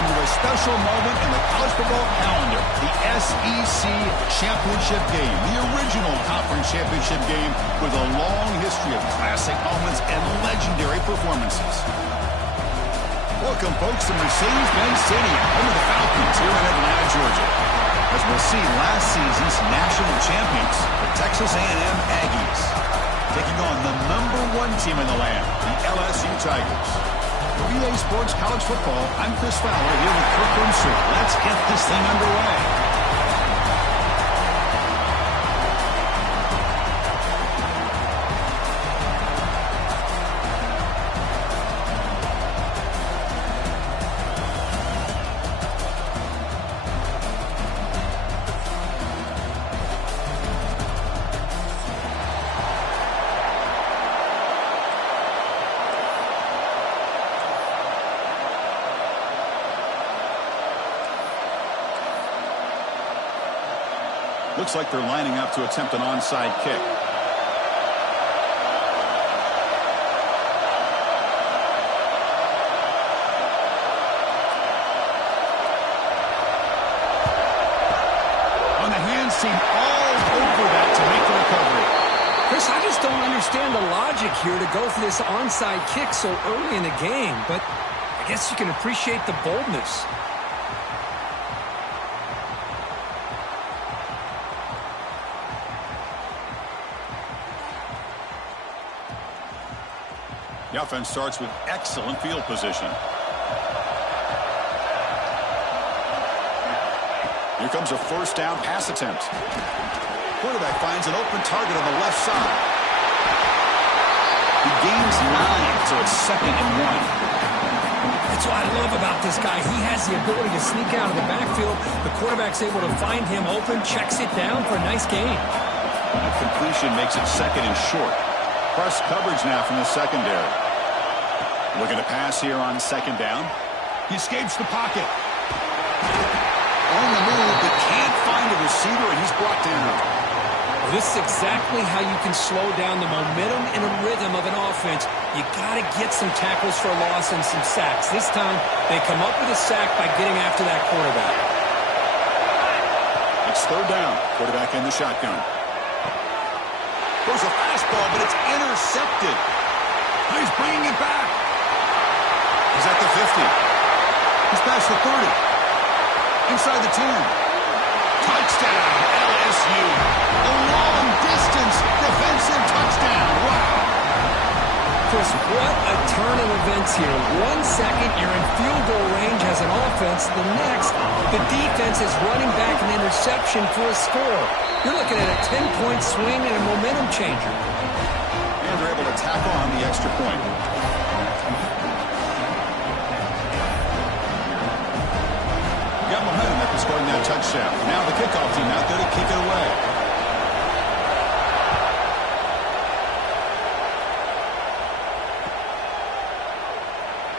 welcome to a special moment in the college football calendar, the SEC Championship Game, the original conference championship game with a long history of classic moments and legendary performances. Welcome, folks, to Mercedes-Benz Stadium, home of the Falcons here in Atlanta, Georgia. As we'll see, last season's national champions, the Texas A&M Aggies, taking on the #1 team in the land, the LSU Tigers. For EA Sports College Football, I'm Chris Fowler here with Kirk Unser. Let's get this thing underway. Looks like they're lining up to attempt an onside kick. On the hands team, all over that to make the recovery. Chris, I just don't understand the logic here to go for this onside kick so early in the game, but I guess you can appreciate the boldness. The offense starts with excellent field position. Here comes a first down pass attempt. Quarterback finds an open target on the left side. He gains 9, so it's 2nd and 1. That's what I love about this guy. He has the ability to sneak out of the backfield. The quarterback's able to find him open, checks it down for a nice gain. The completion makes it 2nd and short. Press coverage now from the secondary. Looking to pass here on 2nd down. He escapes the pocket. On the move, but can't find a receiver, and he's brought down. This is exactly how you can slow down the momentum and a rhythm of an offense. You got to get some tackles for a loss and some sacks. This time, they come up with a sack by getting after that quarterback. It's 3rd down. Quarterback in the shotgun. Throws a fastball, but it's intercepted. He's bringing it back. He's at the 50. He's past the 30. Inside the 10. Touchdown, LSU. A long-distance defensive touchdown. Wow. Chris, what a turn of events here. 1 second, you're in field goal range as an offense. The next, the defense is running back an interception for a score. You're looking at a 10-point swing and a momentum changer. And they're able to tack on the extra point. Got momentum after scoring that touchdown. Now the kickoff team out there to kick it away.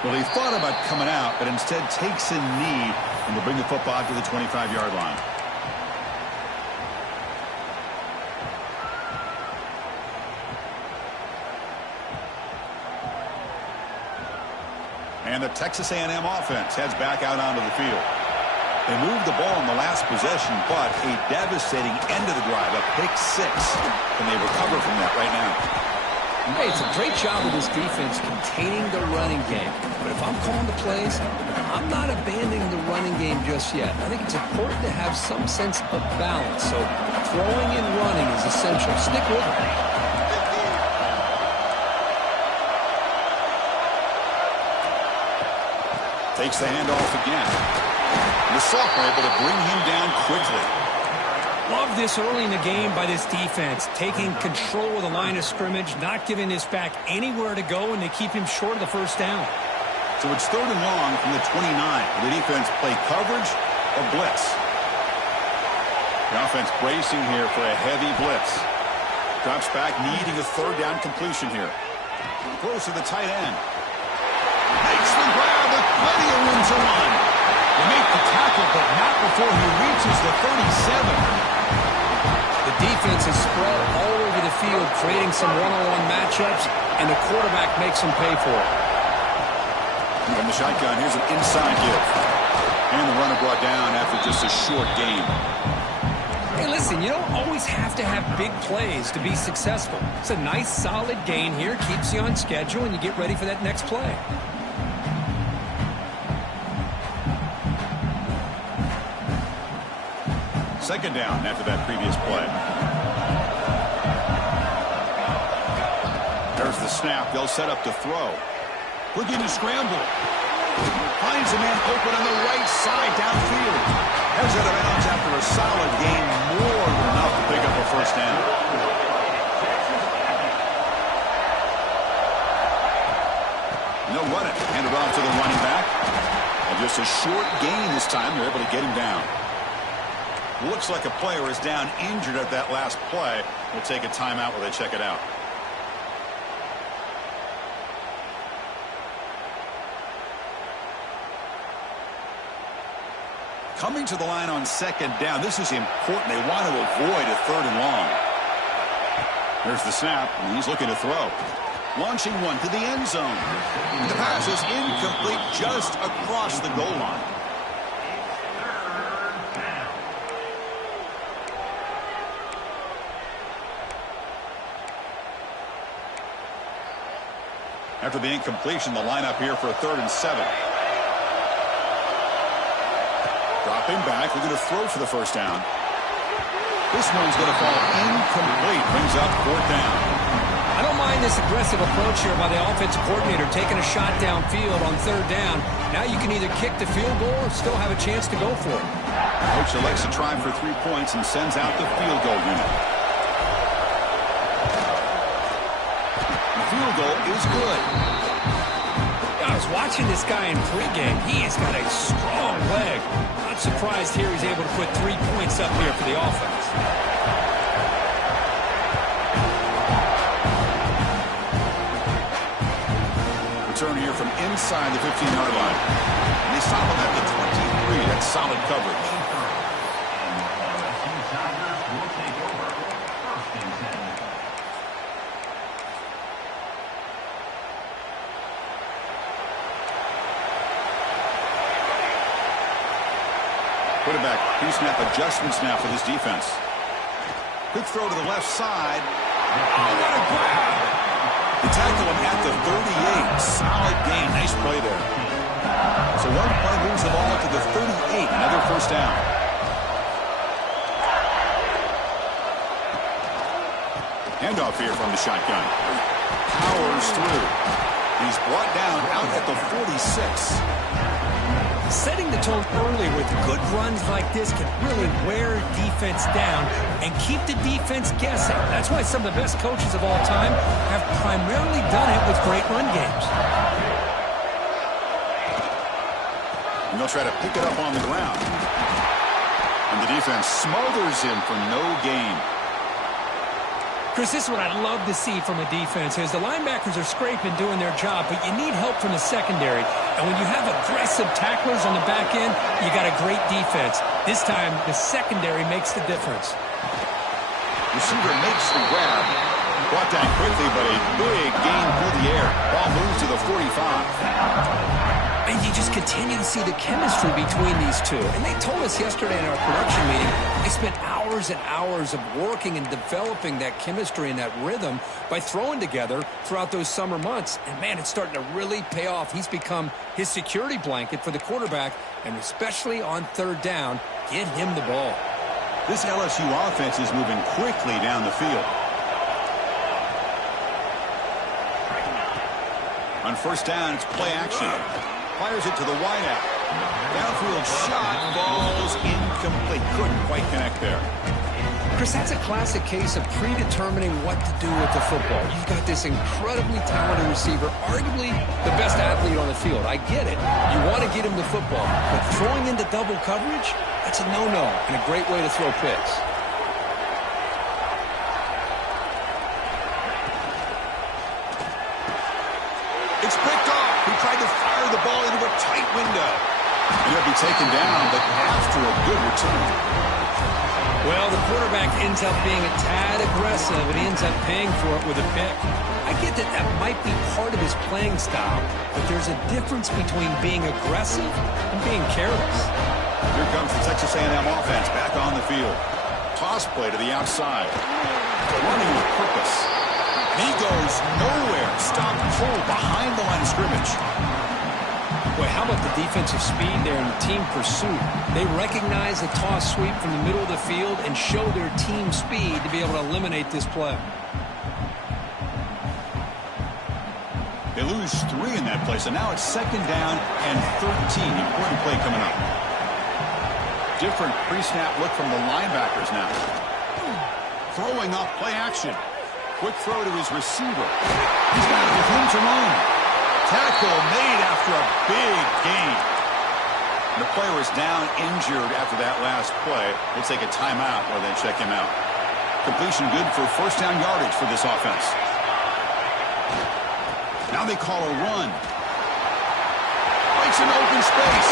Well, he thought about coming out, but instead takes a knee and will bring the football to the 25-yard line. And the Texas A&M offense heads back out onto the field. They moved the ball in the last possession, but a devastating end of the drive, a pick 6. And they recover from that right now. Hey, it's a great job of this defense containing the running game. But if I'm calling the plays, I'm not abandoning the running game just yet. I think it's important to have some sense of balance. So throwing and running is essential. Stick with it. Takes the handoff again. The sophomore able to bring him down quickly. Love this early in the game by this defense, taking control of the line of scrimmage, not giving this back anywhere to go, and they keep him short of the first down. So it's 3rd and long from the 29. Will the defense play coverage or blitz? The offense bracing here for a heavy blitz. Drops back, needing a 3rd down completion here. Throws to the tight end. Makes the grab with plenty of room to run. They make the tackle, but not before he reaches the 37. The defense is spread all over the field, creating some one-on-one matchups, and the quarterback makes them pay for it. From the shotgun, here's an inside give. And the runner brought down after just a short game. Hey, listen, you don't always have to have big plays to be successful. It's a nice, solid gain here. Keeps you on schedule, and you get ready for that next play. Second down after that previous play. There's the snap. They'll set up to throw. Looking to scramble. Finds a man open on the right side downfield. Heads out of bounds after a solid gain. More than enough to pick up a first down. No running. Handed off to the running back. And just a short gain this time. They're able to get him down. Looks like a player is down injured at that last play. We'll take a timeout while they check it out. Coming to the line on second down. This is important. They want to avoid a third and long. There's the snap, and he's looking to throw. Launching one to the end zone. The pass is incomplete just across the goal line. After the incompletion, the lineup here for a 3rd and 7. Dropping back, we're going to throw for the first down. This one's going to fall incomplete. Brings up 4th down. I don't mind this aggressive approach here by the offensive coordinator, taking a shot downfield on 3rd down. Now you can either kick the field goal or still have a chance to go for it. Coach elects to try for 3 points and sends out the field goal unit. The field goal is good. I was watching this guy in pregame. He has got a strong leg. Not surprised here he's able to put 3 points up here for the offense. Return here from inside the 15-yard line. And they stop him at the 23. That's solid coverage. Quarterback, pre-snap adjustments now for this defense. Quick throw to the left side. Oh, what a grab! They tackle him at the 38. Solid gain. Nice play there. So one play moves the ball to the 38. Another first down. Handoff here from the shotgun. Powers through. He's brought down out at the 46. Setting the tone early with good runs like this can really wear defense down and keep the defense guessing. That's why some of the best coaches of all time have primarily done it with great run games. And they'll try to pick it up on the ground. And the defense smothers him for no gain. Chris, this is what I love to see from a defense is the linebackers are scraping, doing their job, but you need help from the secondary. And when you have aggressive tacklers on the back end, you got a great defense. This time, the secondary makes the difference. Receiver makes the grab. Brought down quickly, but a big gain through the air. Ball moves to the 45. And you just continue to see the chemistry between these two. And they told us yesterday in our production meeting, they spent hours and hours of working and developing that chemistry and that rhythm by throwing together throughout those summer months. And, man, it's starting to really pay off. He's become his security blanket for the quarterback, and especially on 3rd down, get him the ball. This LSU offense is moving quickly down the field. On 1st down, it's play action. Fires it to the wideout. Downfield shot, falls incomplete. Couldn't quite connect there. Chris, that's a classic case of predetermining what to do with the football. You've got this incredibly talented receiver, arguably the best athlete on the field. I get it. You want to get him the football. But throwing into double coverage, that's a no-no and a great way to throw picks. It's picked off. He tried to fire the ball into a tight window. And he'll be taken down, but after a good return. Well, the quarterback ends up being a tad aggressive, and he ends up paying for it with a pick. I get that that might be part of his playing style, but there's a difference between being aggressive and being careless. Here comes the Texas A&M offense back on the field. Toss play to the outside. Running with purpose. He goes nowhere. Stop cold behind the line of scrimmage. Boy, how about the defensive speed there in the team pursuit? They recognize the toss sweep from the middle of the field and show their team speed to be able to eliminate this play. They lose 3 in that play, so now it's 2nd down and 13. Important play coming up. Different pre-snap look from the linebackers now. Throwing off play action. Quick throw to his receiver. He's got it with room to run. Tackle made after a big gain. The player is down injured after that last play. We'll take a timeout while they check him out. Completion good for 1st down yardage for this offense. Now they call a run. Breaks an open space.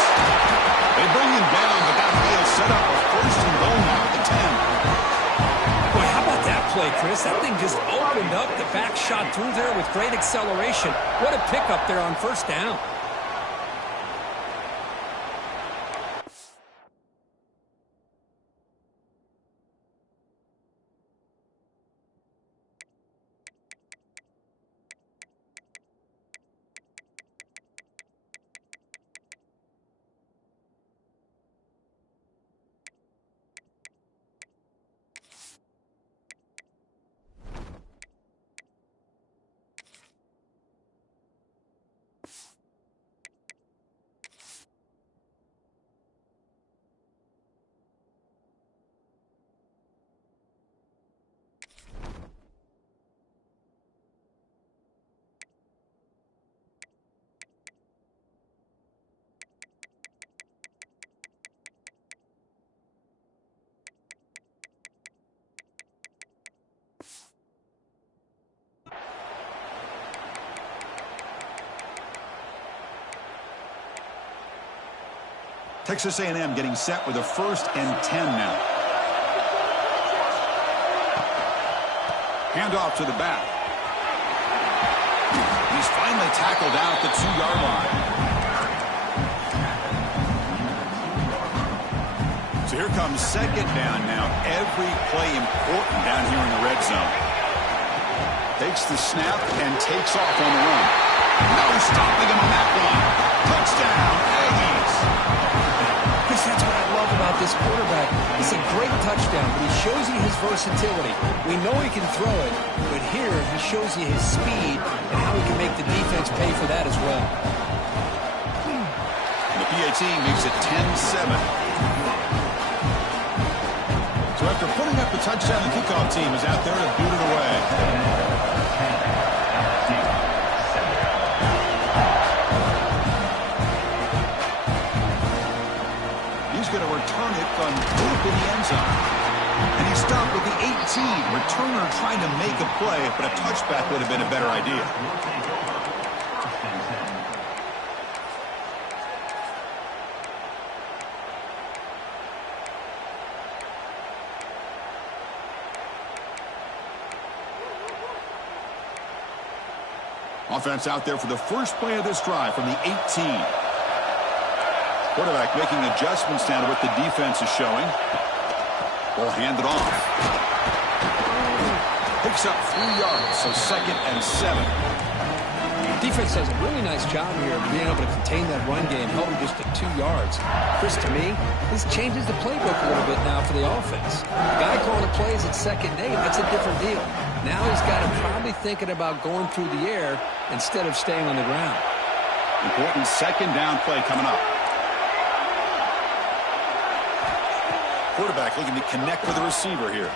They bring him down, but that play is set up a 1st and goal now at the 10. Boy, how about that play, Chris? That thing just opened up. The back shot through there with great acceleration. What a pickup there on 1st down. Texas A&M getting set with a 1st and 10 now. Handoff to the back. He's finally tackled out at the 2-yard line. So here comes 2nd down now. Every play important down here in the red zone. Takes the snap and takes off on the run. No stopping him on that one. Touchdown, Aggies. That's what I love about this quarterback. It's a great touchdown, but he shows you his versatility. We know he can throw it, but here he shows you his speed and how he can make the defense pay for that as well. And the PAT makes it 10-7. So after putting up the touchdown, the kickoff team is out there to boot it away. Going to return it from deep in the end zone. And he stopped with the 18. Returner trying to make a play, but a touchback would have been a better idea. Offense out there for the first play of this drive from the 18. Quarterback making adjustments now to what the defense is showing. Ball handed off. Picks up 3 yards, so 2nd and 7. Defense does a really nice job here of being able to contain that run game, held him just at 2 yards. Chris, to me, this changes the playbook a little bit now for the offense. The guy calling the plays at 2nd and 8, that's a different deal. Now he's got him probably thinking about going through the air instead of staying on the ground. Important 2nd down play coming up. Quarterback looking to connect with the receiver here.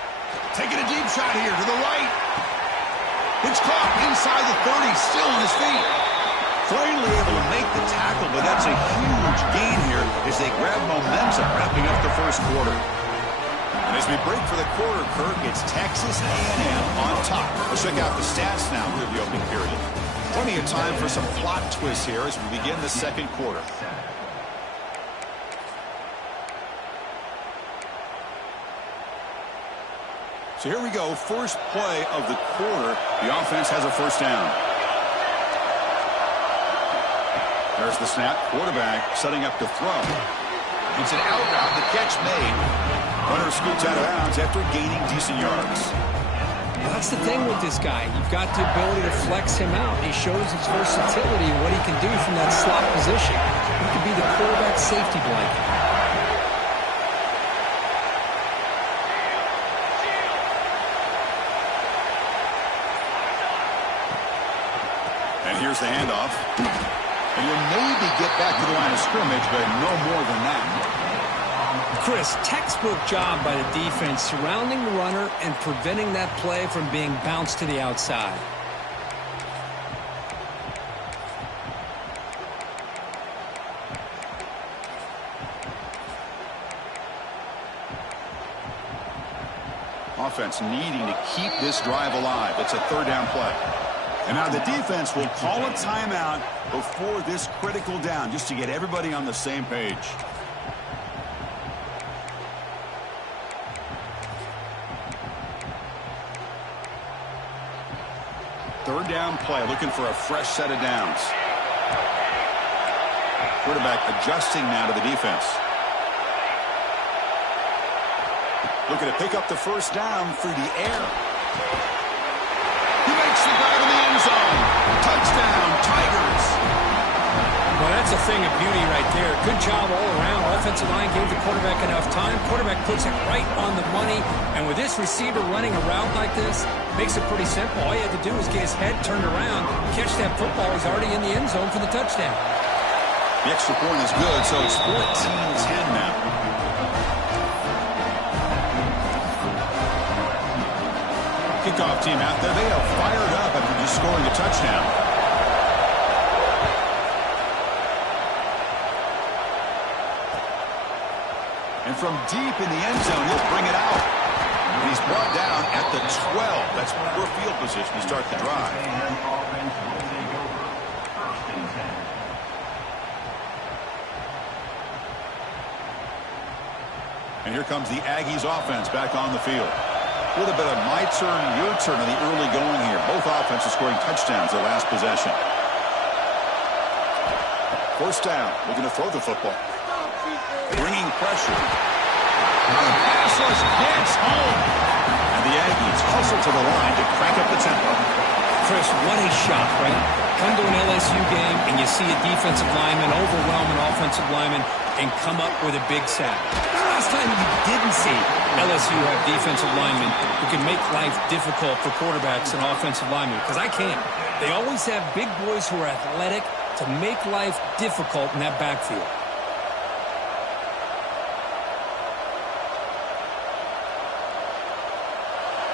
Taking a deep shot here to the right. It's caught inside the 30, still on his feet. Finally able to make the tackle, but that's a huge gain here as they grab momentum wrapping up the 1st quarter. And as we break for the quarter, Kirk, it's Texas A&M on top. Let's check out the stats now for the opening period. Plenty of time for some plot twists here as we begin the 2nd quarter. So here we go, first play of the quarter. The offense has a first down. There's the snap. Quarterback setting up to throw. It's an out route. The catch made. Runner scoots out of bounds after gaining decent yards. Well, that's the thing with this guy. You've got the ability to flex him out. He shows his versatility and what he can do from that slot position. He could be the quarterback safety blanket. And here's the handoff. And you'll maybe get back to the line of scrimmage, but no more than that. Chris, textbook job by the defense surrounding the runner and preventing that play from being bounced to the outside. Offense needing to keep this drive alive. It's a third down play. And now the defense will call a timeout before this critical down, just to get everybody on the same page. Third down play, looking for a fresh set of downs. Quarterback adjusting now to the defense. Looking to pick up the first down through the air. He makes the grab in the end zone. Touchdown, Tigers. Well, that's a thing of beauty right there. Good job all around. Offensive line gave the quarterback enough time. Quarterback puts it right on the money. And with this receiver running a route like this, makes it pretty simple. All he had to do was get his head turned around, catch that football. He's already in the end zone for the touchdown. The extra point is good, so it's 14-10 now. Kickoff team out there. They are fired up after just scoring a touchdown. And from deep in the end zone, he'll bring it out. And he's brought down at the 12. That's poor field position to start the drive. And here comes the Aggies offense back on the field. A little bit of my turn, your turn in the early going here. Both offenses scoring touchdowns their last possession. First down, looking to throw the football. Bringing pressure. Pass rush gets home. And the Aggies hustle to the line to crank up the tempo. Chris, what a shot, right? Come to an LSU game and you see a defensive lineman overwhelm an offensive lineman and come up with a big sack. Last time you didn't see LSU have defensive linemen who can make life difficult for quarterbacks and offensive linemen, because I can't. They always have big boys who are athletic to make life difficult in that backfield.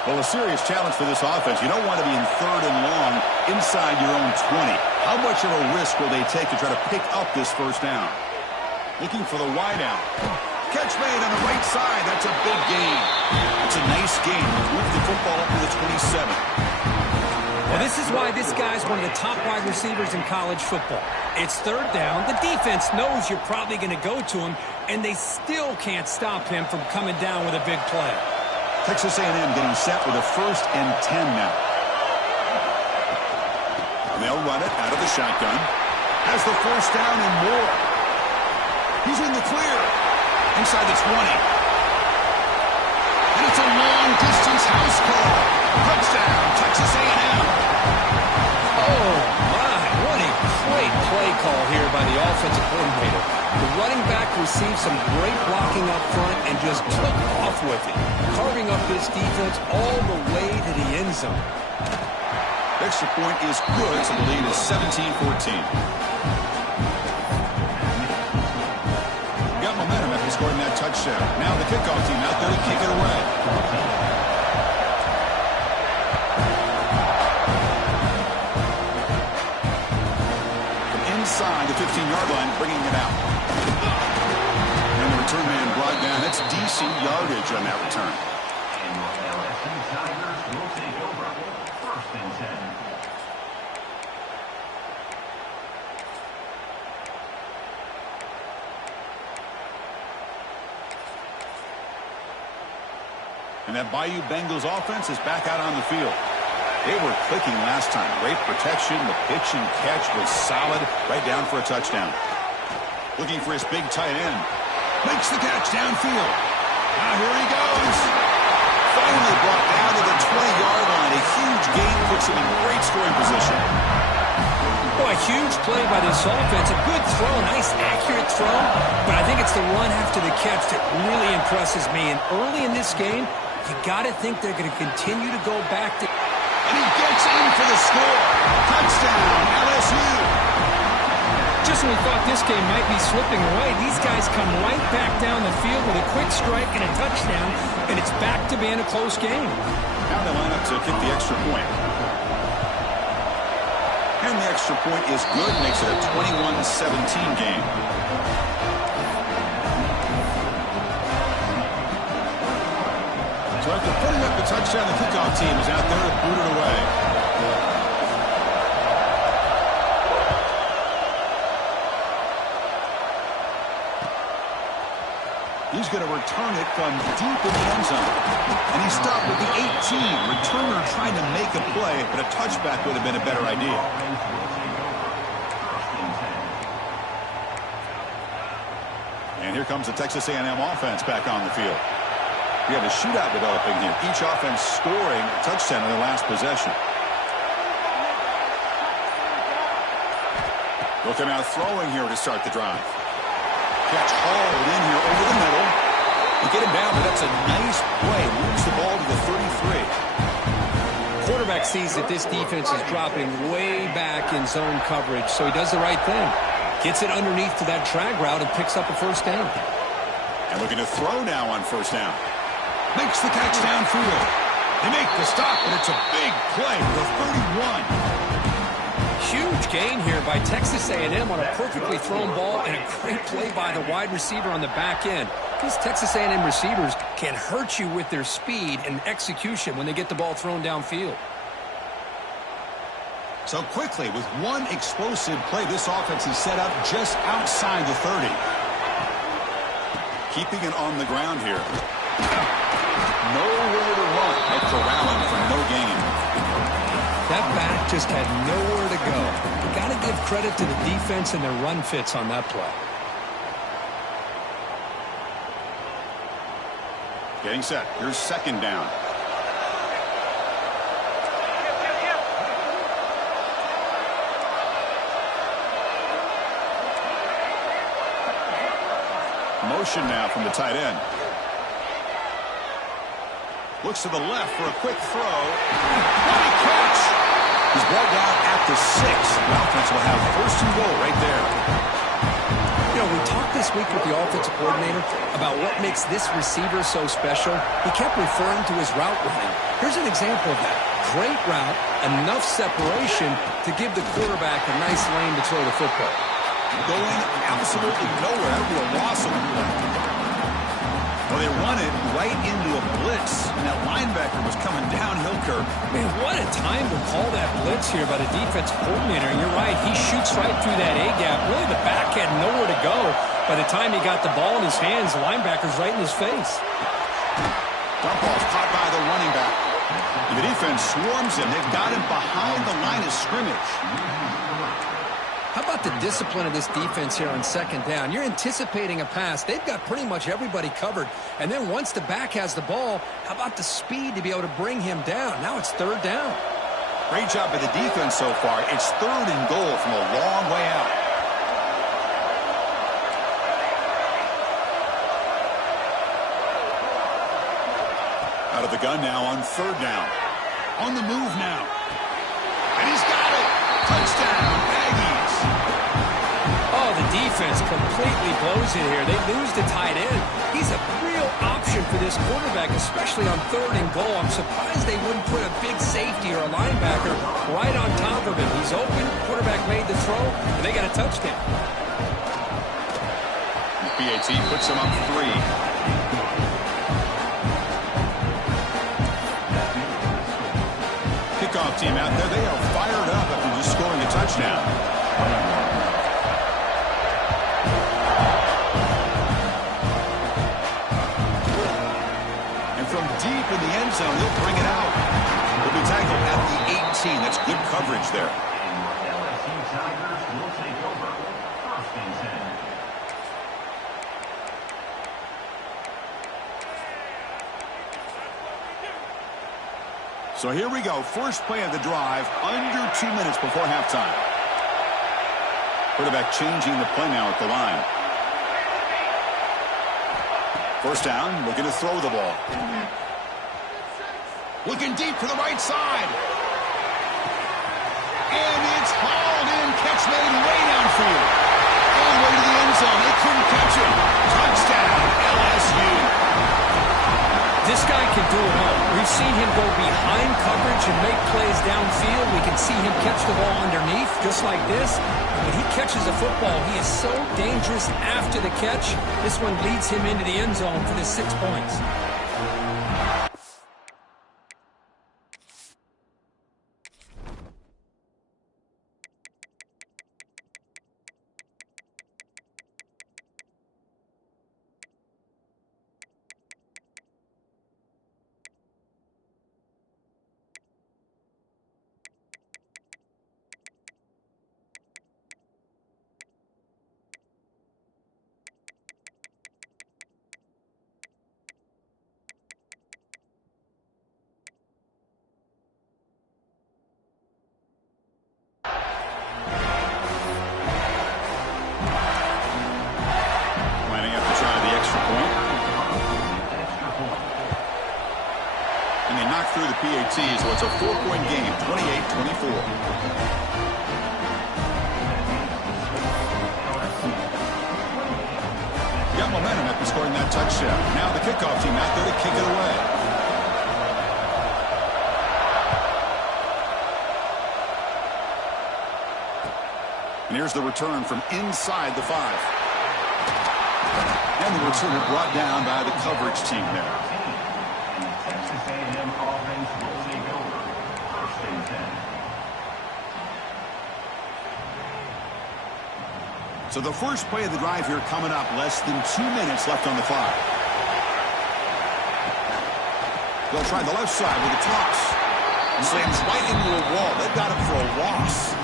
Well, a serious challenge for this offense. You don't want to be in third and long inside your own 20. How much of a risk will they take to try to pick up this first down? Looking for the wideout. Catch made on the right side. That's a big gain. It's a nice gain. Move the football up to the 27. Well, this is why this guy's one of the top wide receivers in college football. It's third down. The defense knows you're probably going to go to him, and they still can't stop him from coming down with a big play. Texas A&M getting set with a 1st and 10 now. And they'll run it out of the shotgun. Has the first down and more. He's in the clear. Inside the 20. And it's a long-distance house call. Touchdown, Texas A&M. Oh, my. What a great play call here by the offensive coordinator. The running back received some great blocking up front and just took off with it, carving up this defense all the way to the end zone. Extra point is good, so the lead is 17-14. Got momentum after scoring that touchdown. Now the kickoff team out there to kick it away. From inside the 15-yard line, bringing it out. And the return man brought down. That's decent yardage on that return. And the LSU Tigers will take over. 1st and 10. And that Bayou Bengals offense is back out on the field. They were clicking last time. Great protection. The pitch and catch was solid. Right down for a touchdown. Looking for his big tight end. Makes the catch downfield. Now here he goes. Finally brought down to the 20-yard line. A huge gain puts him in great scoring position. Boy, a huge play by this offense. A good throw, nice accurate throw. But I think it's the run after the catch that really impresses me. And early in this game, you got to think they're going to continue to go back to... And he gets in for the score. Touchdown, LSU. Just when we thought this game might be slipping away, these guys come right back down the field with a quick strike and a touchdown, and it's back to being a close game. Now they line up to kick the extra point. And the extra point is good, makes it a 21-17 game. So after putting up the touchdown, the kickoff team is out there to boot it away. He's going to return it from deep in the end zone. And he stopped with the 18. Returner trying to make a play, but a touchback would have been a better idea. And here comes the Texas A&M offense back on the field. We have a shootout developing here. Each offense scoring a touchdown in their last possession. They'll come out throwing here to start the drive. Catch hauled in here over the middle. They get him down, but that's a nice play. Moves the ball to the 33. Quarterback sees that this defense is dropping way back in zone coverage, so he does the right thing. Gets it underneath to that drag route and picks up a first down. And looking to throw now on first down. Makes the catch downfield. They make the stop, but it's a big play for the 31. Huge gain here by Texas A&M on a perfectly thrown ball and a great play by the wide receiver on the back end. These Texas A&M receivers can hurt you with their speed and execution when they get the ball thrown downfield. So quickly, with one explosive play, this offense is set up just outside the 30. Keeping it on the ground here. Nowhere to run. They corralling for no gain. That back just had nowhere to go. You got to give credit to the defense and their run fits on that play. Getting set. Here's second down. Motion now from the tight end. Looks to the left for a quick throw. What a catch! He's brought down at the 6. The offense will have first and goal right there. You know, we talked this week with the offensive coordinator about what makes this receiver so special. He kept referring to his route running. Here's an example of that. Great route, enough separation to give the quarterback a nice lane to throw the football. Going absolutely nowhere. That would be a loss of the play. Well, they run it right into a blitz, and that linebacker was coming downhill curve. Man, what a time to call that blitz here by the defensive coordinator. And you're right, he shoots right through that A-gap. Really, the back had nowhere to go. By the time he got the ball in his hands, the linebacker's right in his face. Dump ball's caught by the running back. And the defense swarms him. They've got him behind the line of scrimmage. How about the discipline of this defense here on second down? You're anticipating a pass. They've got pretty much everybody covered. And then once the back has the ball, how about the speed to be able to bring him down? Now it's third down. Great job by the defense so far. It's third and goal from a long way out. Out of the gun now on third down. On the move now. And he's got it. Touchdown, Aggies. Oh, the defense completely blows it here. They lose the tight end. He's a real option for this quarterback, especially on third and goal. I'm surprised they wouldn't put a big safety or a linebacker right on top of him. He's open. Quarterback made the throw, and they got a touchdown. BAT puts him up 3. Kickoff team out there. They are fired up after just scoring a touchdown. And from deep in the there. And your LSU Tigers will take over. First and 10. So here we go. First play of the drive, under 2 minutes before halftime. Quarterback changing the play now at the line. First down, looking to throw the ball. Looking deep for the right side. And it's hauled in. Catch made way downfield. All the way to the end zone. They couldn't catch him. Touchdown, LSU. This guy can do it all. We've seen him go behind coverage and make plays downfield. We can see him catch the ball underneath, just like this. When he catches a football, he is so dangerous after the catch. This one leads him into the end zone for the 6 points. Through the PAT, so it's a 4-point game, 28-24. Got momentum after scoring that touchdown. Now the kickoff team out there to kick it away. And here's the return from inside the 5. And the returner brought down by the coverage team there. So the first play of the drive here coming up. Less than 2 minutes left on the clock. They'll try the left side with a toss. Slams right into a wall. They've got him for a loss.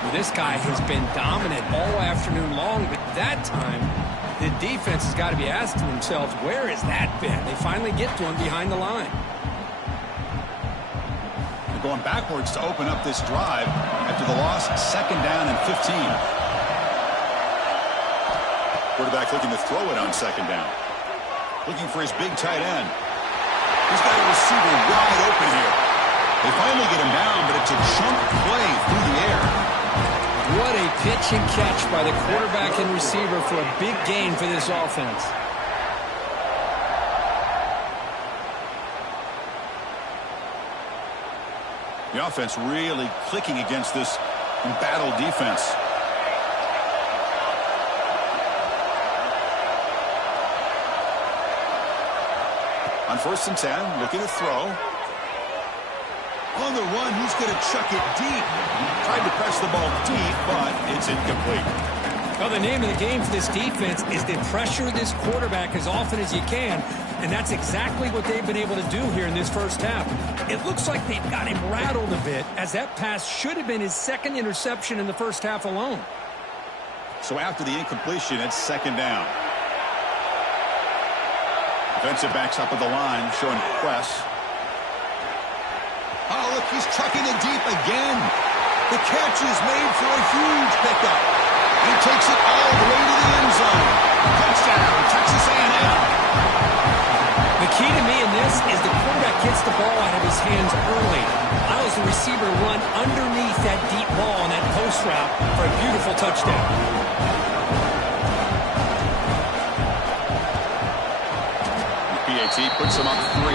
Well, this guy has been dominant all afternoon long, but that time the defense has got to be asking themselves, where has that been? They finally get to him behind the line. They're going backwards to open up this drive after the loss. Second down and 15. Quarterback looking to throw it on second down. Looking for his big tight end. He's got a receiver wide open here. They finally get him down, but it's a jump play through the air. What a pitch and catch by the quarterback and receiver for a big gain for this offense. The offense really clicking against this embattled defense. On first and 10, looking to throw. On the run, he's going to chuck it deep. Tried to press the ball deep, but it's incomplete. Well, the name of the game for this defense is to pressure this quarterback as often as you can, and that's exactly what they've been able to do here in this first half. It looks like they've got him rattled a bit, as that pass should have been his second interception in the first half alone. So after the incompletion, it's second down. Defensive backs up at the line, showing press. Oh, look, he's chucking it deep again. The catch is made for a huge pickup. He takes it all the way to the end zone. Touchdown, Texas A&M. The key to me in this is the quarterback gets the ball out of his hands early. Allows the receiver run underneath that deep ball on that post route for a beautiful touchdown. He puts him up 3.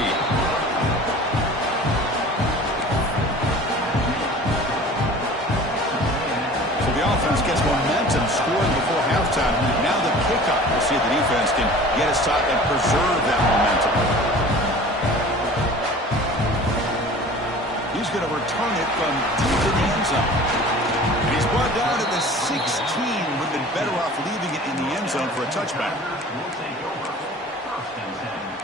So the offense gets momentum, scoring before halftime. Now the kickoff. We'll see if the defense can get a stop and preserve that momentum. He's going to return it from deep in the end zone. And he's brought down at the 16. Would have been better off leaving it in the end zone for a touchback. Will take over. First and 10.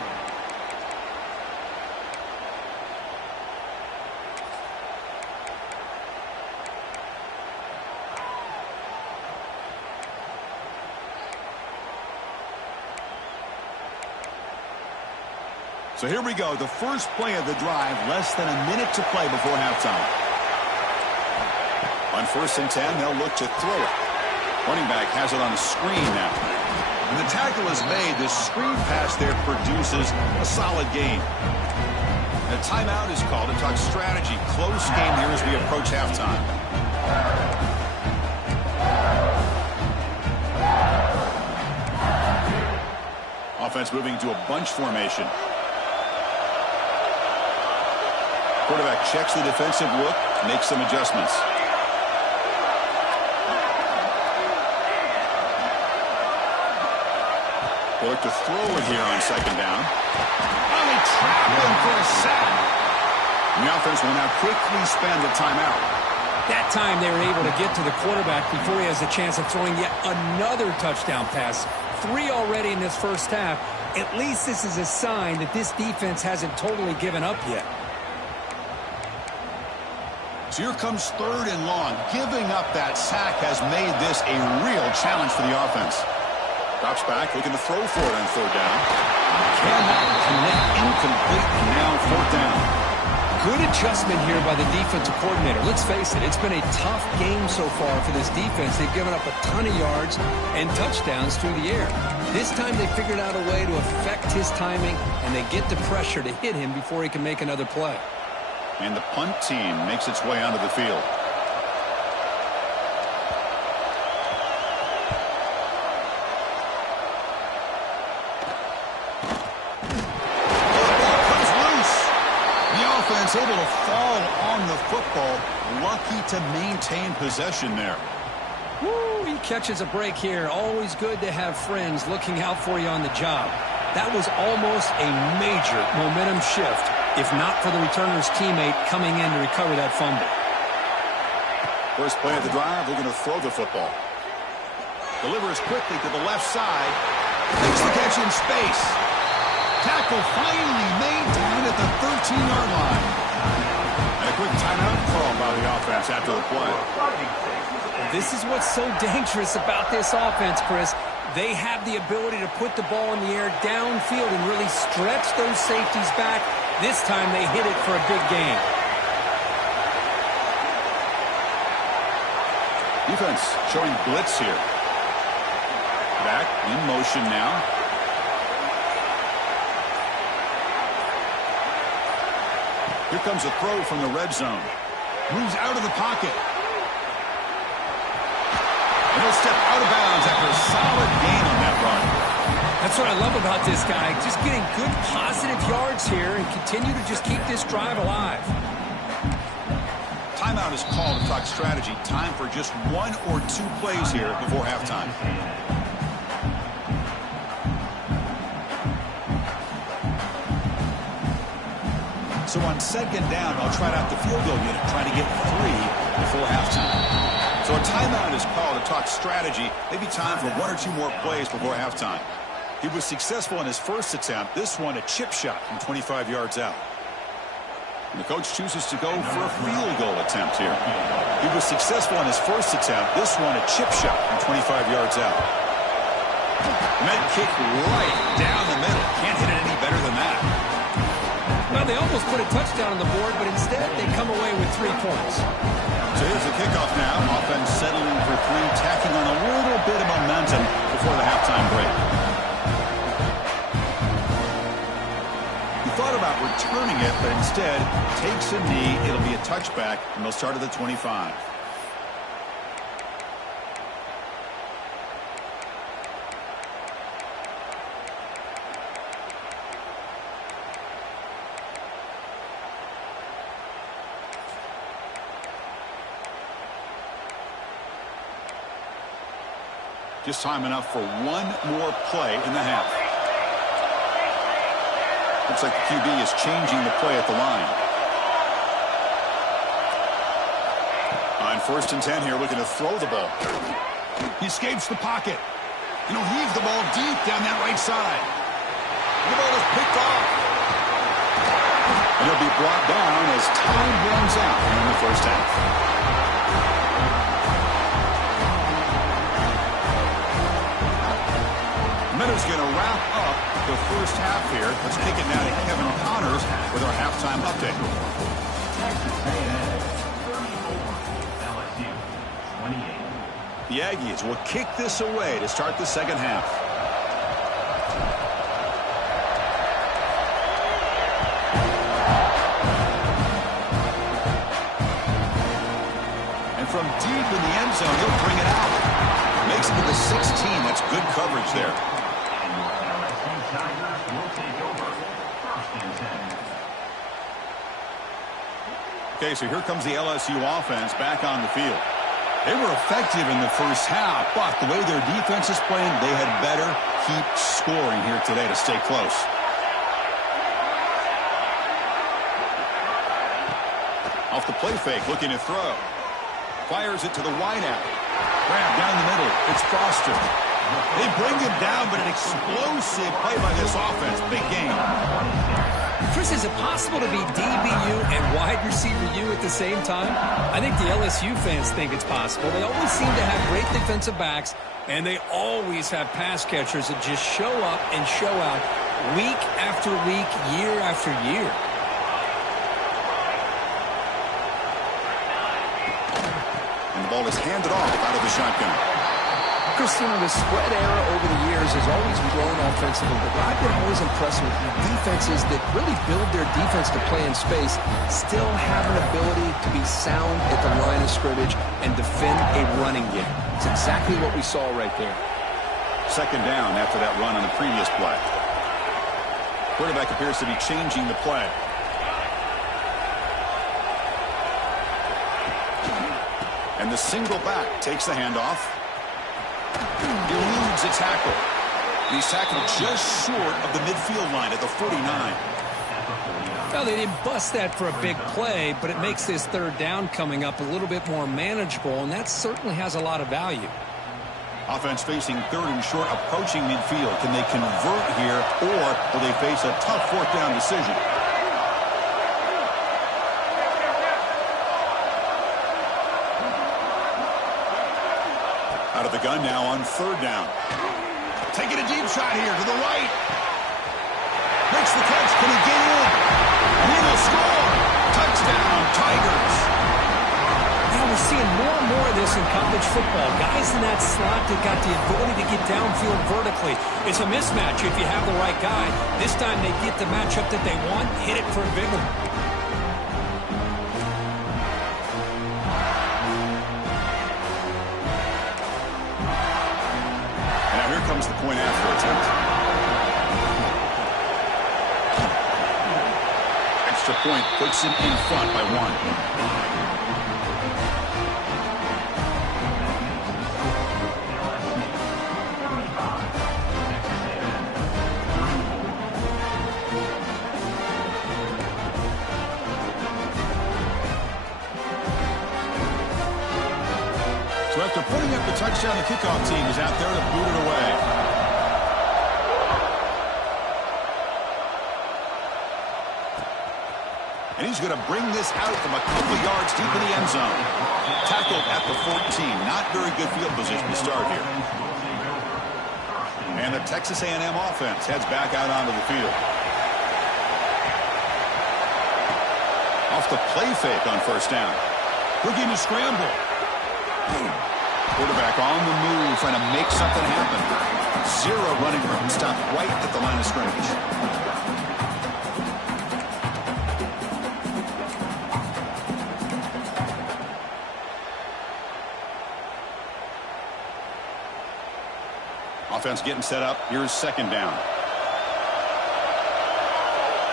So here we go, the first play of the drive, less than a minute to play before halftime. On 1st and 10, they'll look to throw it. Running back has it on a screen now. When the tackle is made, the screen pass there produces a solid gain. A timeout is called to talk strategy. Close game here as we approach halftime. Offense moving to a bunch formation. Quarterback checks the defensive look, makes some adjustments. They look to throw it here on 2nd down. Oh, they trap him for a sack. And the offense will now quickly spend a timeout. That time they were able to get to the quarterback before he has a chance of throwing yet another touchdown pass. 3 already in this first half. At least this is a sign that this defense hasn't totally given up yet. So here comes 3rd and long. Giving up that sack has made this a real challenge for the offense. Drops back, looking to throw for it on 3rd down. Cannot connect, incomplete, and now 4th down. Good adjustment here by the defensive coordinator. Let's face it, it's been a tough game so far for this defense. They've given up a ton of yards and touchdowns through the air. This time they figured out a way to affect his timing, and they get the pressure to hit him before he can make another play. And the punt team makes its way onto the field. Able to fall on the football. Lucky to maintain possession there. Woo, he catches a break here. Always good to have friends looking out for you on the job. That was almost a major momentum shift, if not for the returner's teammate coming in to recover that fumble. First play of the drive, looking to throw the football. Delivers quickly to the left side. Makes the catch in space. Tackle finally made down at the 13-yard line. And a quick timeout called by the offense after the play. This is what's so dangerous about this offense, Chris. They have the ability to put the ball in the air downfield and really stretch those safeties back. This time they hit it for a big gain. Defense showing blitz here. Back in motion now. Here comes a throw from the red zone. Moves out of the pocket. And he'll step out of bounds after a solid gain on that run. That's what I love about this guy. Just getting good positive yards here and continue to just keep this drive alive. Timeout is called to talk strategy. Time for just 1 or 2 plays here before halftime. So on 2nd down, I'll try out the field goal unit, trying to get 3 before halftime. So a timeout is called to talk strategy. Maybe time for 1 or 2 more plays before halftime. He was successful in his first attempt. This one, a chip shot from 25 yards out. And the coach chooses to go for a field goal attempt here. He was successful in his first attempt. This one, a chip shot from 25 yards out. And that kick right down the middle. Can't hit it any better than that. Well, they almost put a touchdown on the board, but instead they come away with 3 points. So here's the kickoff now. Offense settling for 3, tacking on a little bit of momentum before the halftime break. He thought about returning it, but instead takes a knee. It'll be a touchback, and they'll start at the 25. Just time enough for 1 more play in the half. Looks like the QB is changing the play at the line. On 1st and 10 here, looking to throw the ball. He escapes the pocket. And he'll heave the ball deep down that right side. The ball is picked off. And he'll be brought down as time runs out in the first half. is going to wrap up the first half here. Let's kick it now to Kevin Connors with our halftime update. Texas A&M 34, LSU 28. The Aggies will kick this away to start the second half. And from deep in the end zone, he'll bring it out. Makes it to the 16. That's good coverage there. And your LSU Tigers will take over. First and 10. Okay, so here comes the LSU offense back on the field. They were effective in the first half, but the way their defense is playing, they had better keep scoring here today to stay close. Off the play fake, looking to throw. Fires it to the wideout. Grab down the middle. It's Foster. They bring him down, but an explosive play by this offense. Big game. Chris, is it possible to be DBU and wide receiver U at the same time? I think the LSU fans think it's possible. They always seem to have great defensive backs, and they always have pass catchers that just show up and show out week after week, year after year. And the ball is handed off out of the shotgun. Christina, the spread era over the years has always grown offensively, but what I've been always impressed with defenses that really build their defense to play in space still have an ability to be sound at the line of scrimmage and defend a running game. It's exactly what we saw right there. Second down after that run on the previous play. Quarterback appears to be changing the play. And the single back takes the handoff. Eludes a tackle. He's tackled just short of the midfield line at the 49. Well, they didn't bust that for a big play, but it makes this third down coming up a little bit more manageable, and that certainly has a lot of value. Offense facing third and short, approaching midfield. Can they convert here, or will they face a tough fourth down decision? Out of the gun now on third down. Taking a deep shot here to the right. Makes the catch. Can he get in? He will score. Touchdown, Tigers. Now we're seeing more and more of this in college football. Guys in that slot that got the ability to get downfield vertically. It's a mismatch if you have the right guy. This time they get the matchup that they want, hit it for a big one. Comes the point after attempt. Extra point puts him in front by one. So after putting up the touchdown, the kickoff team is out there to boot it away. And he's going to bring this out from a couple yards deep in the end zone. Tackled at the 14. Not very good field position to start here. And the Texas A&M offense heads back out onto the field. Off the play fake on first down. Looking to scramble. Quarterback on the move, trying to make something happen. Zero running room. Stopped right at the line of scrimmage. Offense getting set up. Here's second down.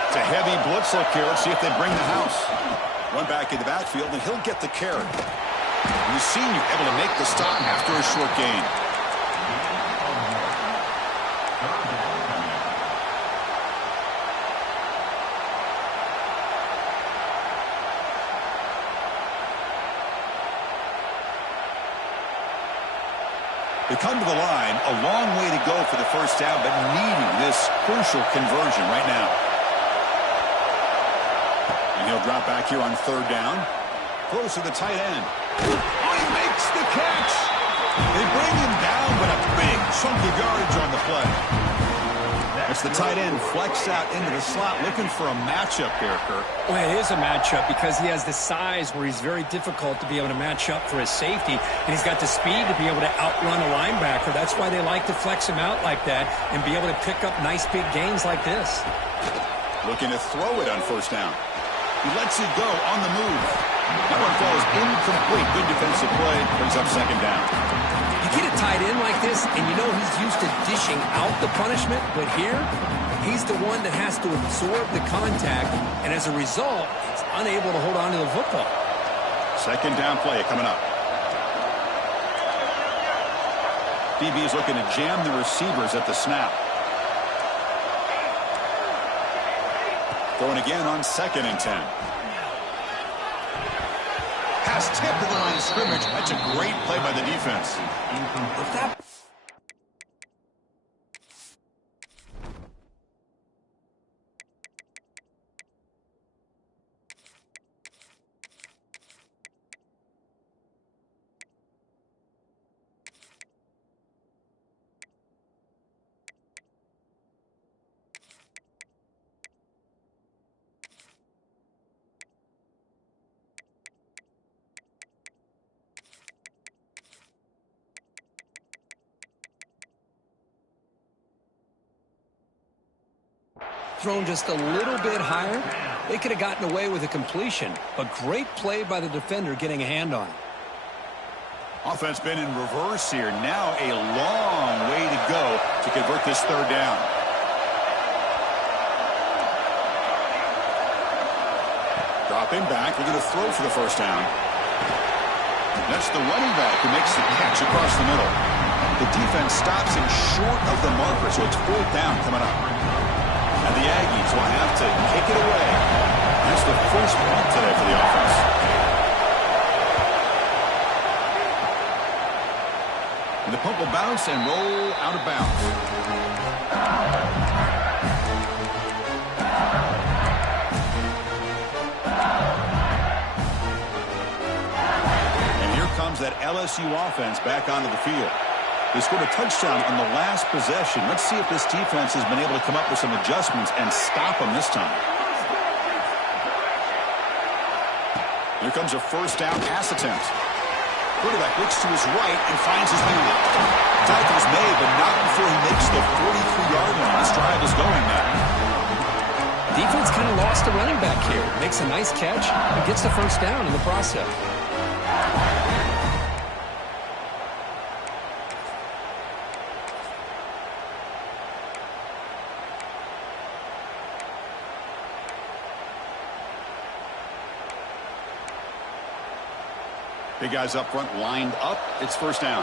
It's a heavy blitz look here. Let's see if they bring the house. One back in the backfield, and he'll get the carry. And the senior able to make the stop after a short gain. They come to the line, a long way to go for the first down, but needing this crucial conversion right now. And he'll drop back here on third down. Close to the tight end. Oh, he makes the catch. They bring him down, but a big chunk of yardage on the play. It's the tight end flexed out into the slot, looking for a matchup here, Kirk. Well, it is a matchup because he has the size where he's very difficult to be able to match up for his safety, and he's got the speed to be able to outrun a linebacker. That's why they like to flex him out like that and be able to pick up nice big gains like this. Looking to throw it on first down. He lets it go on the move. That one falls incomplete. Good defensive play. Brings up second down. You get a tight end like this, and you know he's used to dishing out the punishment, but here, he's the one that has to absorb the contact, and as a result, he's unable to hold on to the football. Second down play coming up. DB is looking to jam the receivers at the snap. Throwing again on 2nd and 10. Pass tip to the line of scrimmage. That's a great play by the defense. Thrown just a little bit higher, they could have gotten away with a completion, but great play by the defender getting a hand on it. Offense been in reverse here. Now a long way to go to convert this third down. Dropping back, we're going to throw for the first down. That's the running back who makes the catch across the middle. The defense stops him short of the marker, so it's 4th down coming up. And the Aggies will have to kick it away. That's the first punt today for the offense. And the punt will bounce and roll out of bounds. And here comes that LSU offense back onto the field. They scored a touchdown on the last possession. Let's see if this defense has been able to come up with some adjustments and stop them this time. Here comes a first down pass attempt. Quarterback looks to his right and finds his man. Tackle's made, but not before he makes the 43-yard line. This drive is going now. Defense kind of lost the running back here. Makes a nice catch and gets the first down in the process. Big guys up front lined up. It's first down.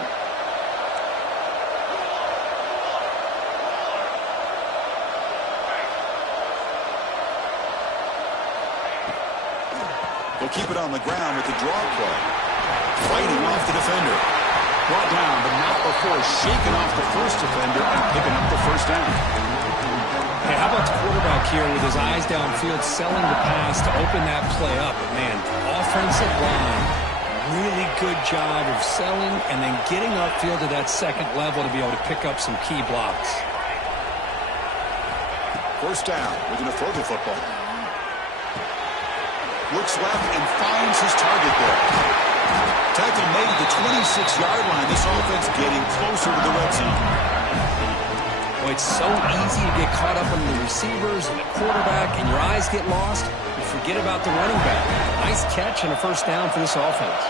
They'll keep it on the ground with the draw play. Fighting off the defender. Brought down, but not before shaking off the first defender and picking up the first down. Hey, how about the quarterback here with his eyes downfield, selling the pass to open that play up? Man, offensive line. Really good job of selling and then getting upfield to that second level to be able to pick up some key blocks. First down. We're going to throw the football. Looks left and finds his target there. Tackle made at the 26-yard line. This offense getting closer to the red zone. Well, it's so easy to get caught up on the receivers and the quarterback, and your eyes get lost. You forget about the running back. Nice catch and a first down for this offense.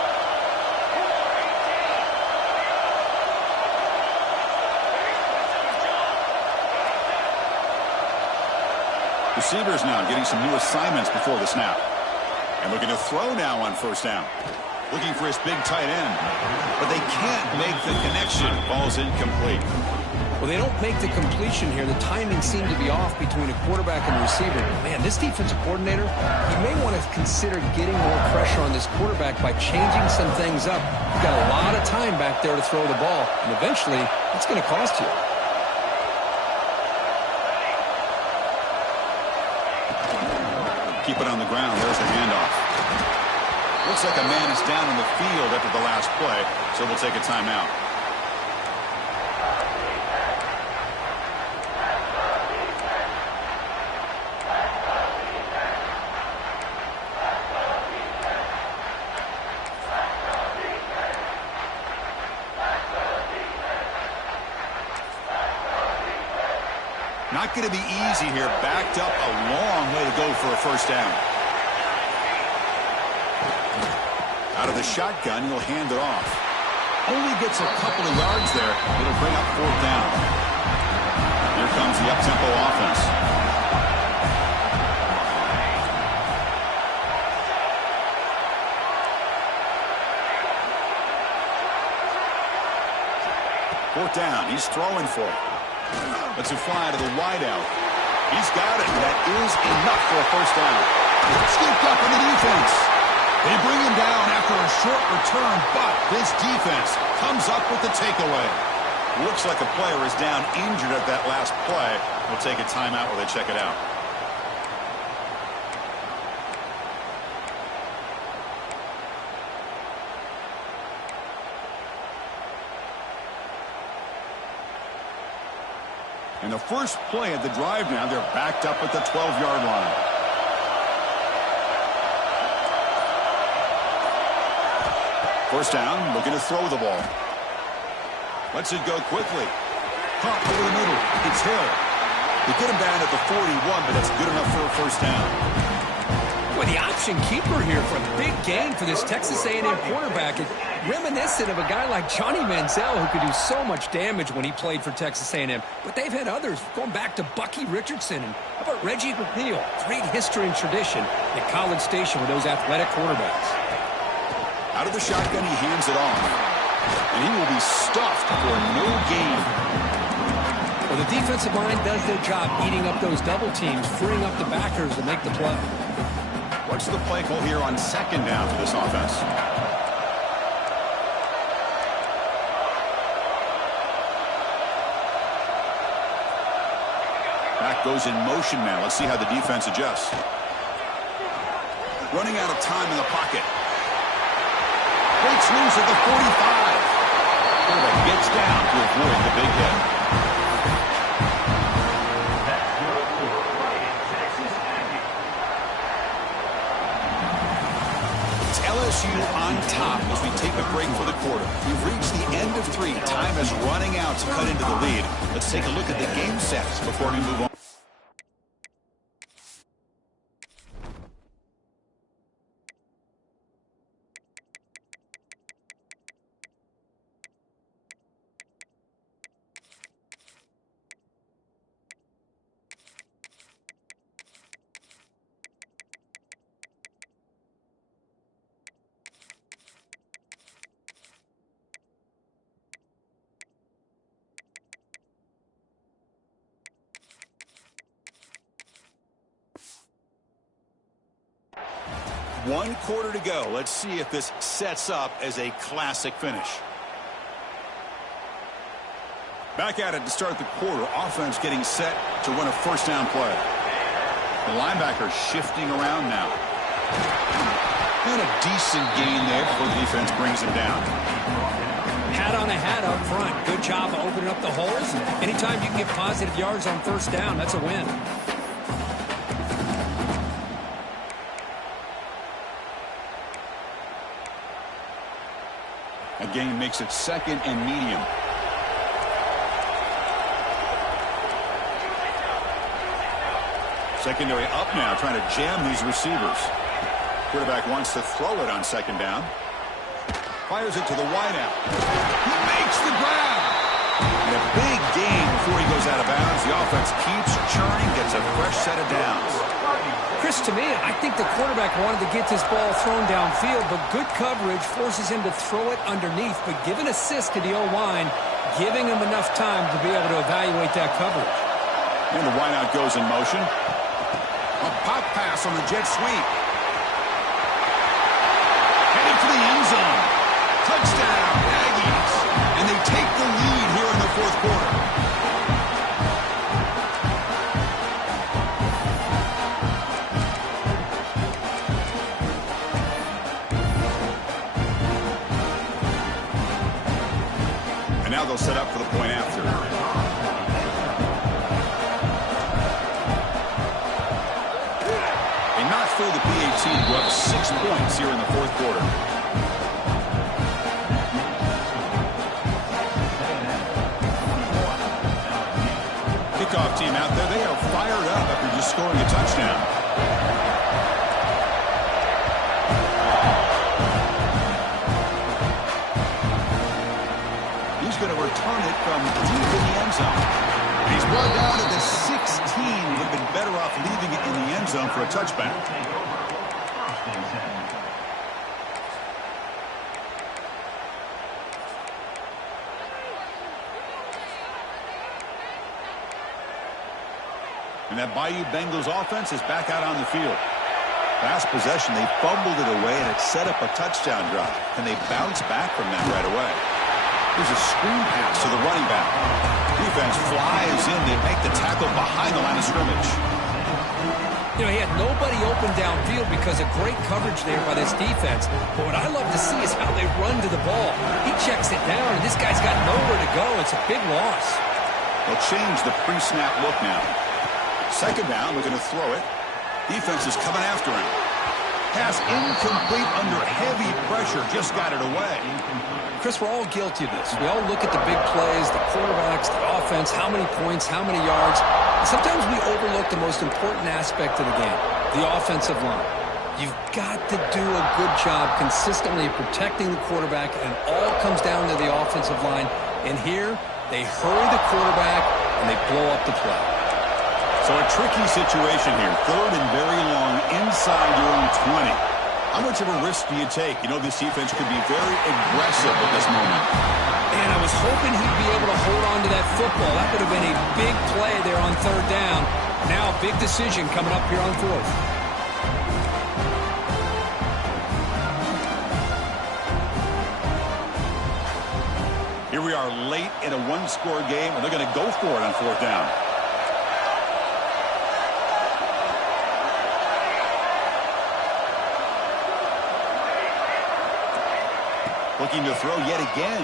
Receivers now getting some new assignments before the snap. And looking to throw now on first down. Looking for his big tight end. But they can't make the connection. Ball's incomplete. Well, they don't make the completion here. The timing seemed to be off between a quarterback and a receiver. Man, this defensive coordinator, he may want to consider getting more pressure on this quarterback by changing some things up. You've got a lot of time back there to throw the ball, and eventually, it's going to cost you. Keep it on the ground. There's the handoff. Looks like a man is down in the field after the last play, so we'll take a timeout. Not going to be easy here. Backed up a long way to go for a first down. Out of the shotgun, he'll hand it off. Only gets a couple of yards there. It'll bring up fourth down. Here comes the up-tempo offense. Fourth down. He's throwing for it. Lets it fly to the wideout. He's got it. That is enough for a first down. Scooped up in the defense. They bring him down after a short return, but this defense comes up with the takeaway. Looks like a player is down injured at that last play. We'll take a timeout while they check it out. In the first play of the drive now, they're backed up at the 12-yard line. First down, looking to throw the ball. Lets it go quickly. Caught over the middle. It's Hill. They get him down at the 41, but that's good enough for a first down. Well, the option keeper here for a big gain for this Texas A&M quarterback is reminiscent of a guy like Johnny Manziel, who could do so much damage when he played for Texas A&M. But they've had others, going back to Bucky Richardson. And how about Reggie McNeil? Great history and tradition at College Station with those athletic quarterbacks. Out of the shotgun, he hands it off. And he will be stuffed for no gain. Well, the defensive line does their job eating up those double teams, freeing up the backers to make the play. What's the play call here on second down for this offense? Back goes in motion now. Let's see how the defense adjusts. Running out of time in the pocket. Breaks loose at the 45. Quarterback gets down to avoid the big hit. It's LSU on top as we take a break for the quarter. We've reached the end of 3. Time is running out to cut into the lead. Let's take a look at the game sets before we move on. One quarter to go. Let's see if this sets up as a classic finish. Back at it to start the quarter. Offense getting set to run a first down play. The linebacker shifting around now. And a decent gain there before the defense brings him down. Hat on a hat up front. Good job of opening up the holes. Anytime you can get positive yards on first down, that's a win. A gain makes it second and medium. Secondary up now, trying to jam these receivers. Quarterback wants to throw it on second down. Fires it to the wideout. He makes the grab. And a big gain before he goes out of bounds. The offense keeps churning, gets a fresh set of downs. Chris, to me, I think the quarterback wanted to get this ball thrown downfield, but good coverage forces him to throw it underneath. But give an assist to the O-line, giving him enough time to be able to evaluate that coverage. And the wideout goes in motion. A pop pass on the jet sweep. Headed for the end zone. Touchdown, Aggies. And they take the lead here in the fourth quarter. And now they'll set up for the point after. They knock through the PAT to go up 6 points here in the fourth quarter. kickoff team out there, they are fired up after just scoring a touchdown. He's going to return it from deep in the end zone. He's brought down to the 16. Would have been better off leaving it in the end zone for a touchback. And that Bayou Bengals offense is back out on the field. Last possession, they fumbled it away, and it set up a touchdown drive. Can they bounce back from that right away? Here's a screen pass to the running back. Defense flies in. They make the tackle behind the line of scrimmage. You know, he had nobody open downfield because of great coverage there by this defense. But what I love to see is how they run to the ball. He checks it down, and this guy's got nowhere to go. It's a big loss. They'll change the pre-snap look now. Second down, looking to throw it. Defense is coming after him. Pass incomplete under heavy pressure. Just got it away. Chris, we're all guilty of this. We all look at the big plays, the quarterbacks, the offense, how many points, how many yards. And sometimes we overlook the most important aspect of the game, the offensive line. You've got to do a good job consistently protecting the quarterback, and it all comes down to the offensive line. And here, they hurry the quarterback, and they blow up the play. So a tricky situation here. Third and very long inside your own 20. How much of a risk do you take? You know, this defense could be very aggressive at this moment. And I was hoping he'd be able to hold on to that football. That would have been a big play there on third down. Now a big decision coming up here on fourth. Here we are late in a one-score game, and they're going to go for it on fourth down. Looking to throw yet again.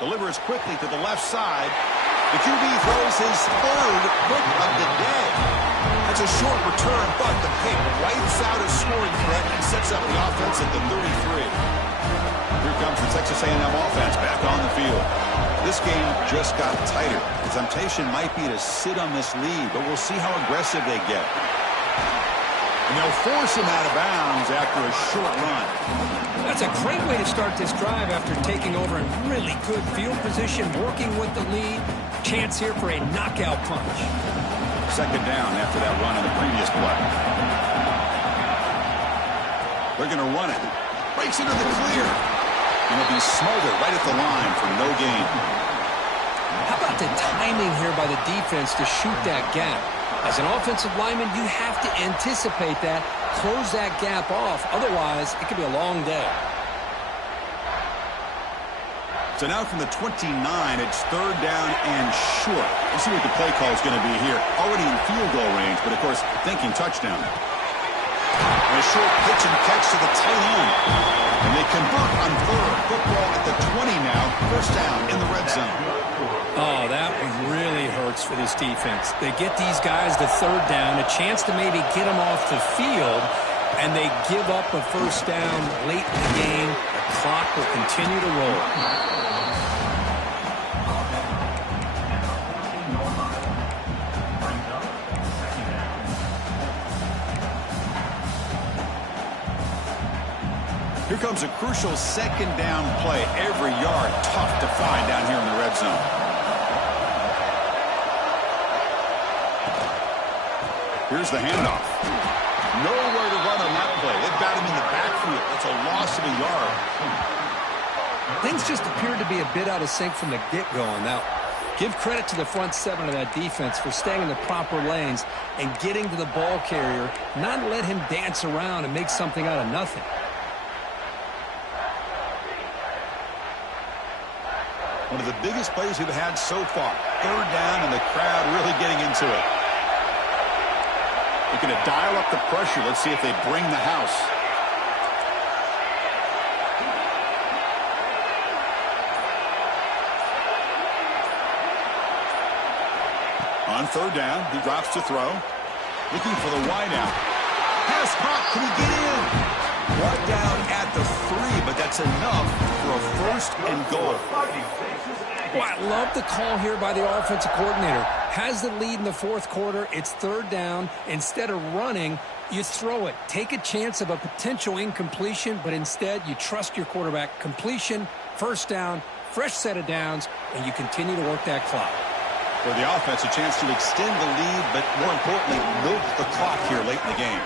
Delivers quickly to the left side. The QB throws his third pick of the day. That's a short return, but the pick wipes out a scoring threat and sets up the offense at the 33. Here comes the Texas A&M offense back on the field. This game just got tighter. The temptation might be to sit on this lead, but we'll see how aggressive they get. And they'll force him out of bounds after a short run. That's a great way to start this drive after taking over in really good field position, working with the lead. Chance here for a knockout punch. Second down after that run in the previous play. They're going to run it. Breaks into the clear. And it'll be smothered right at the line for no gain. How about the timing here by the defense to shoot that gap? As an offensive lineman, you have to anticipate that, close that gap off. Otherwise, it could be a long day. So now from the 29, it's third down and short. Let's see what the play call is going to be here. Already in field goal range, but of course, thinking touchdown. And a short pitch and catch to the tight end. And they convert on third. Football at the 20 now. First down in the red zone. Oh, that one really hurts for this defense. They get these guys the third down, a chance to maybe get them off the field, and they give up a first down late in the game. The clock will continue to roll. Here comes a crucial second down play. Every yard tough to find down here in the red zone. Here's the handoff. Nowhere to run on that play. They've got him in the backfield. That's a loss of a yard. Things just appeared to be a bit out of sync from the get-go on that one. Give credit to the front seven of that defense for staying in the proper lanes and getting to the ball carrier, not let him dance around and make something out of nothing. One of the biggest plays we've had so far. Third down and the crowd really getting into it. They're going to dial up the pressure. Let's see if they bring the house. On third down, he drops to throw. Looking for the wideout. Pass caught. Can he get in? Brought down at the 3, but that's enough for a first and goal. Well, I love the call here by the offensive coordinator. has the lead in the fourth quarter. It's third down. Instead of running, you throw it. Take a chance of a potential incompletion, but instead you trust your quarterback. Completion, first down, fresh set of downs, and you continue to work that clock. For the offense, a chance to extend the lead, but more importantly, milk the clock here late in the game.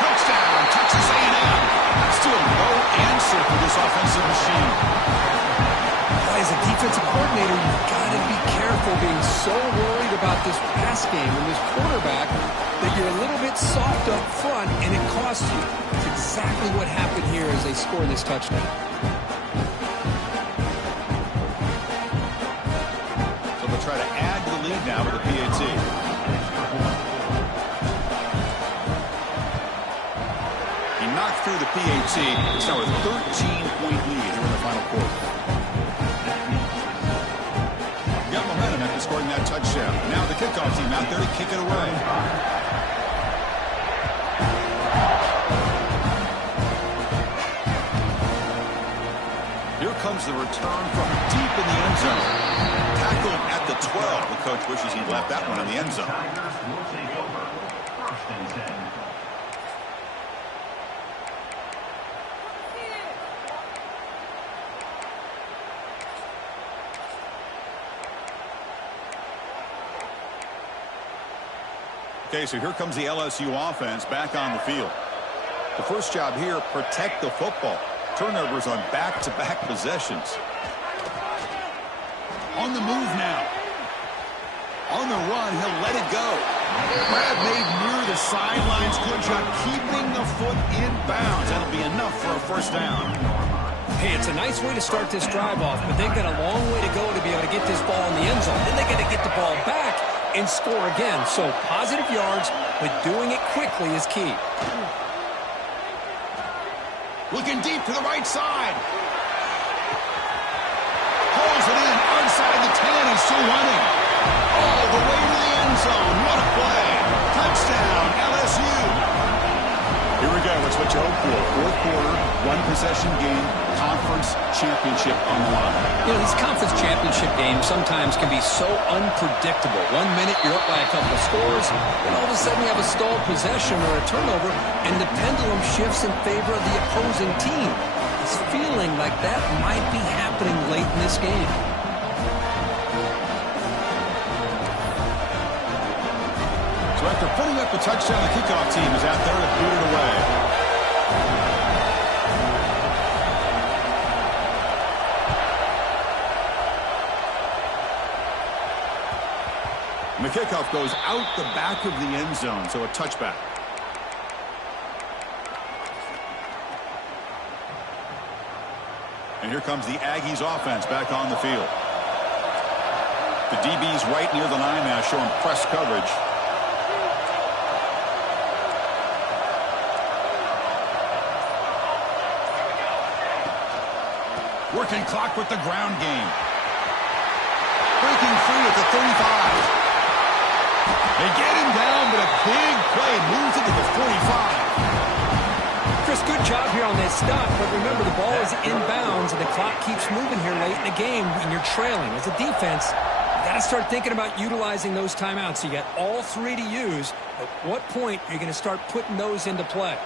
Touchdown, Texas A&M. Still no answer for this offensive machine. As a defensive coordinator, you've got to be careful being so worried about this pass game and this quarterback that you're a little bit soft up front and it costs you. It's exactly what happened here as they score this touchdown. So they'll try to add to the lead now with the PAT. He knocked through the PAT. It's now a 13-point lead here in the final quarter. Got momentum after scoring that touchdown. Now the kickoff team out there to kick it away. Here comes the return from deep in the end zone. Tackled at the 12. The coach wishes he left that one in the end zone. Tigers will take over. First and 10. Okay, so here comes the LSU offense back on the field. The first job here, protect the football. Turnovers on back-to-back possessions. On the move now. On the run, he'll let it go. Grab made near the sidelines. Good job keeping the foot in bounds. That'll be enough for a first down. Hey, it's a nice way to start this drive off, but they've got a long way to go to be able to get this ball in the end zone. Then they got to get the ball back and score again. So positive yards, but doing it quickly is key. Looking deep to the right side. Pulls it in outside the 10. He's still running. All the way to the end zone. What a play. Touchdown, LSU. Here we go. It's what you hope for. Fourth quarter, one-possession game, conference championship on the line. You know, these conference championship games sometimes can be so unpredictable. 1 minute you're up by a couple of scores, and all of a sudden you have a stalled possession or a turnover, and the pendulum shifts in favor of the opposing team. It's feeling like that might be happening late in this game. So after putting up the touchdown, the kickoff team is out there to boot it away. And the kickoff goes out the back of the end zone, so a touchback. And here comes the Aggies offense back on the field. The DB's right near the line now, showing press coverage. Working clock with the ground game. Breaking free at the 35. They get him down, but a big play moves into the 45. Chris, good job here on that stop, but remember the ball is inbounds and the clock keeps moving here late in the game when you're trailing. As a defense, you got to start thinking about utilizing those timeouts. You got all three to use. At what point are you going to start putting those into play?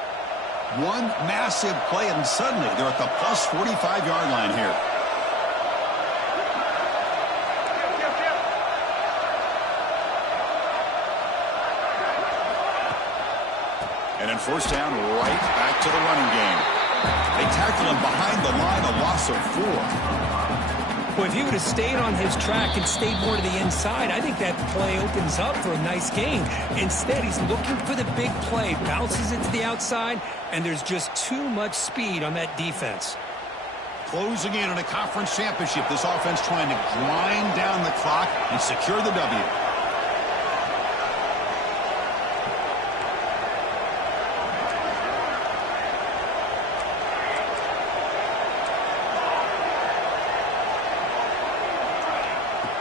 One massive play, and suddenly they're at the plus 45-yard line here. And then first down, right back to the running game. They tackle him behind the line, a loss of 4. Well, if he would have stayed on his track and stayed more to the inside, I think that play opens up for a nice gain. Instead, he's looking for the big play, bounces it to the outside, and there's just too much speed on that defense. Closing in on a conference championship, this offense trying to grind down the clock and secure the W.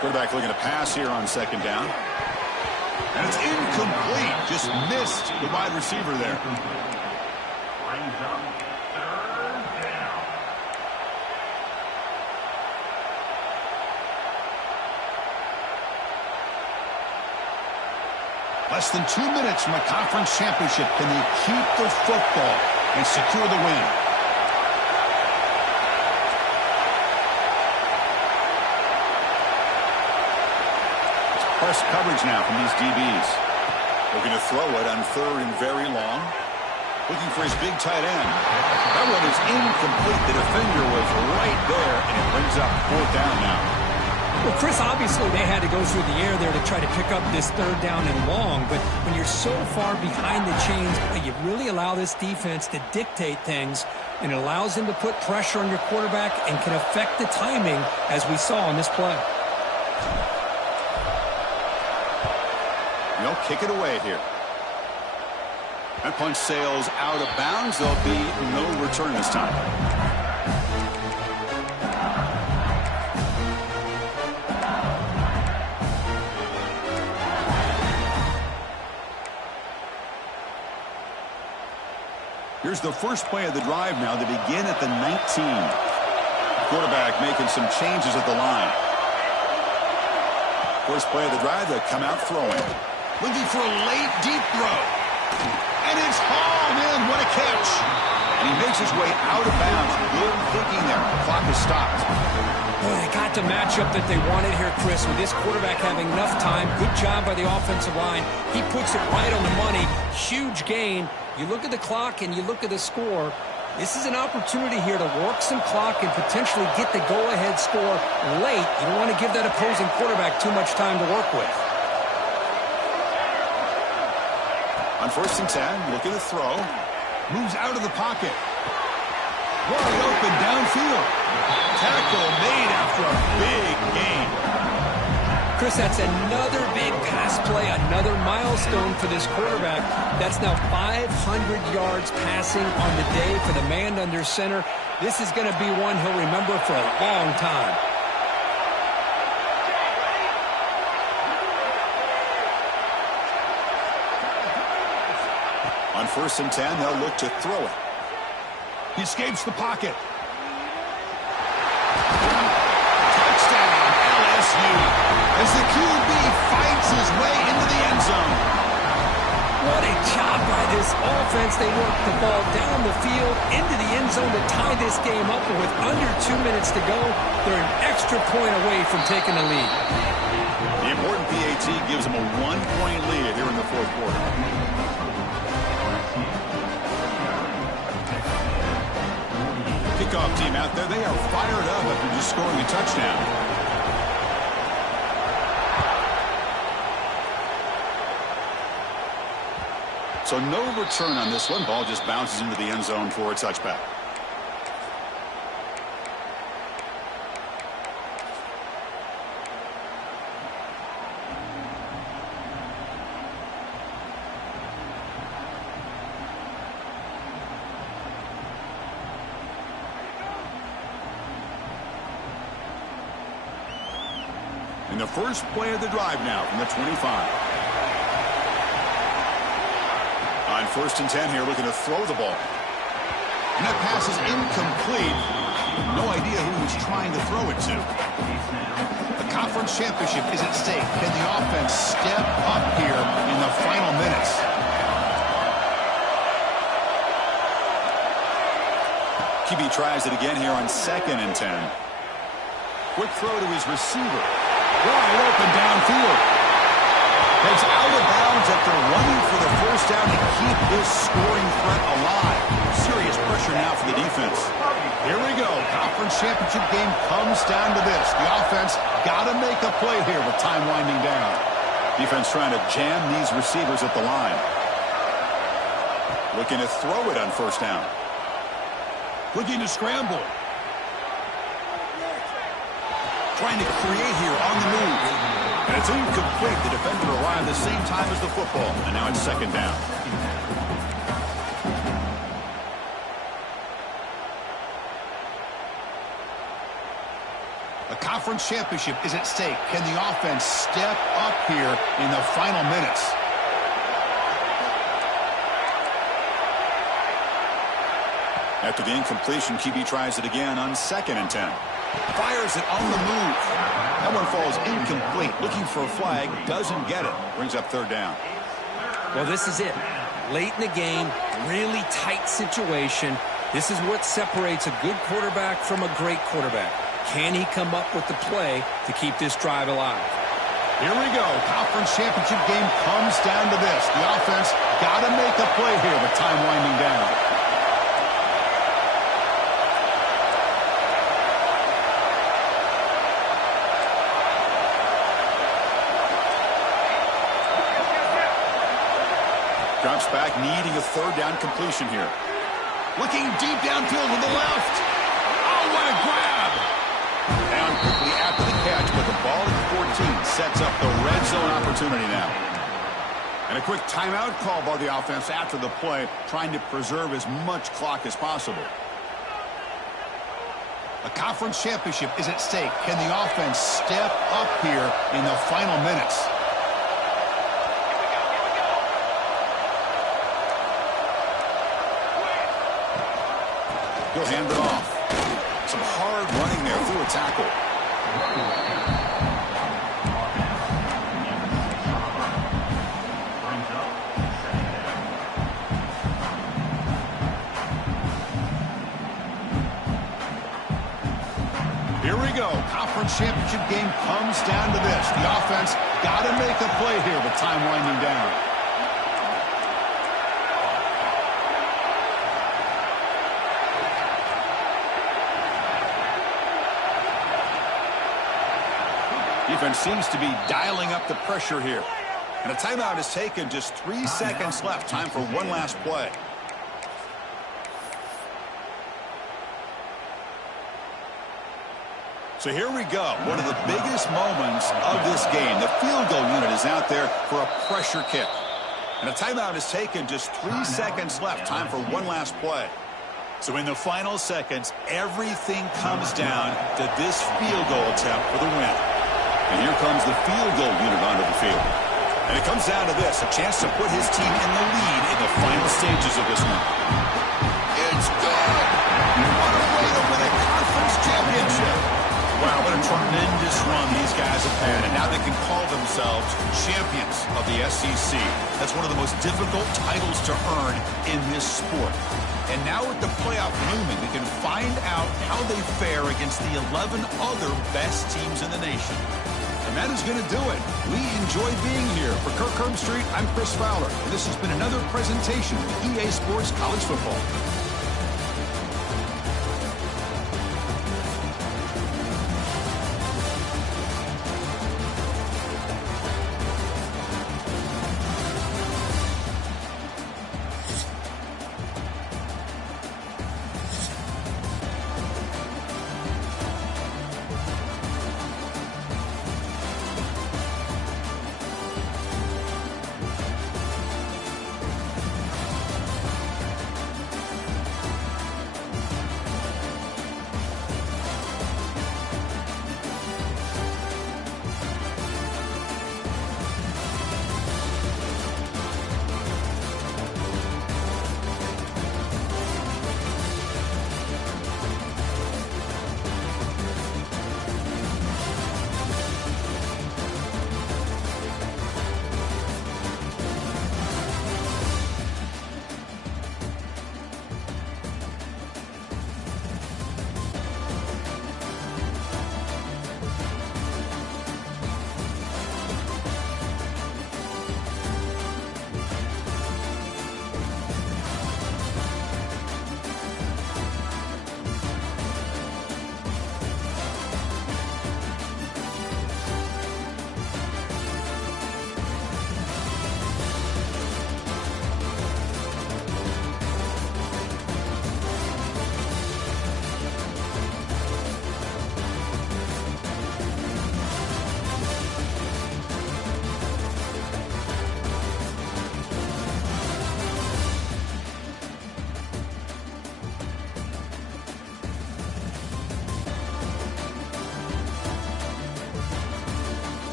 Quarterback looking to pass here on second down. And it's incomplete. Just missed the wide receiver there. Brings up third down. Less than 2 minutes from a conference championship. Can they keep the football and secure the win? It's press coverage now from these DBs. Looking to throw it on 3rd and very long. Looking for his big tight end. That one is incomplete. The defender was right there, and it brings up 4th down now. Well, Chris, obviously they had to go through the air there to try to pick up this 3rd down and long, but when you're so far behind the chains, you really allow this defense to dictate things, and it allows them to put pressure on your quarterback and can affect the timing, as we saw on this play. They'll kick it away here. That punch sails out of bounds. There'll be no return this time. Here's the first play of the drive now. They begin at the 19. Quarterback making some changes at the line. First play of the drive, they come out throwing. Looking for a late, deep throw. And it's hauled in. What a catch. And he makes his way out of bounds. Good thinking there. The clock is stopped. Boy, they got the matchup that they wanted here, Chris, with this quarterback having enough time. Good job by the offensive line. He puts it right on the money. Huge gain. You look at the clock and you look at the score. This is an opportunity here to work some clock and potentially get the go-ahead score late. You don't want to give that opposing quarterback too much time to work with. On 1st and 10, looking to throw. Moves out of the pocket. Wide open downfield. Tackle made after a big gain. Chris, that's another big pass play, another milestone for this quarterback. That's now 500 yards passing on the day for the man under center. This is going to be one he'll remember for a long time. On 1st and 10, they'll look to throw it. He escapes the pocket. Touchdown, LSU. As the QB fights his way into the end zone. What a job by this offense. They work the ball down the field into the end zone to tie this game up. And with under 2 minutes to go, they're an extra point away from taking the lead. The important PAT gives them a 1-point lead here in the 4th quarter. Kickoff team out there. They are fired up after just scoring a touchdown. So no return on this one. Ball just bounces into the end zone for a touchback. In the first play of the drive now from the 25. On 1st and 10 here, looking to throw the ball. And that pass is incomplete. No idea who he's trying to throw it to. The conference championship is at stake. Can the offense step up here in the final minutes? QB tries it again here on 2nd and 10. Quick throw to his receiver. Wide open downfield. Takes out of bounds after running for the 1st down to keep his scoring threat alive. Serious pressure now for the defense. Here we go. Conference championship game comes down to this. The offense got to make a play here with time winding down. Defense trying to jam these receivers at the line. Looking to throw it on 1st down. Looking to scramble. Trying to create here on the move. And it's incomplete. The defender arrived the same time as the football. And now it's 2nd down. A conference championship is at stake. Can the offense step up here in the final minutes? After the incompletion, QB tries it again on 2nd and 10. Fires it on the move. That one falls incomplete. Looking for a flag. Doesn't get it. Brings up 3rd down. Well, this is it. Late in the game, really tight situation. This is what separates a good quarterback from a great quarterback. Can he come up with the play to keep this drive alive? Here we go. Conference championship game comes down to this. The offense got to make a play here with time winding down. Drops back, needing a third down completion here. Looking deep downfield to the left. Oh, what a grab! Down quickly after the catch, but the ball at 14 sets up the red zone opportunity now. And a quick timeout call by the offense after the play, trying to preserve as much clock as possible. A conference championship is at stake. Can the offense step up here in the final minutes? He'll hand it off. Some hard running there through a tackle. Here we go. Conference championship game comes down to this. The offense got to make a play here with time winding down. Defense seems to be dialing up the pressure here. And a timeout is taken. Just 3 seconds left. Time for one last play. So here we go. One of the biggest moments of this game. The field goal unit is out there for a pressure kick. And a timeout is taken. Just 3 seconds left. Time for one last play. So in the final seconds, everything comes down to this field goal attempt for the win. And here comes the field goal unit onto the field. And it comes down to this, a chance to put his team in the lead in the final stages of this one. It's good! What a way to win a conference championship! Wow, what a tremendous run these guys have had. And now they can call themselves champions of the SEC. That's one of the most difficult titles to earn in this sport. And now with the playoff looming, we can find out how they fare against the 11 other best teams in the nation. And that is going to do it. We enjoy being here. For Kirk Herbstreit, I'm Chris Fowler. And this has been another presentation of EA Sports College Football.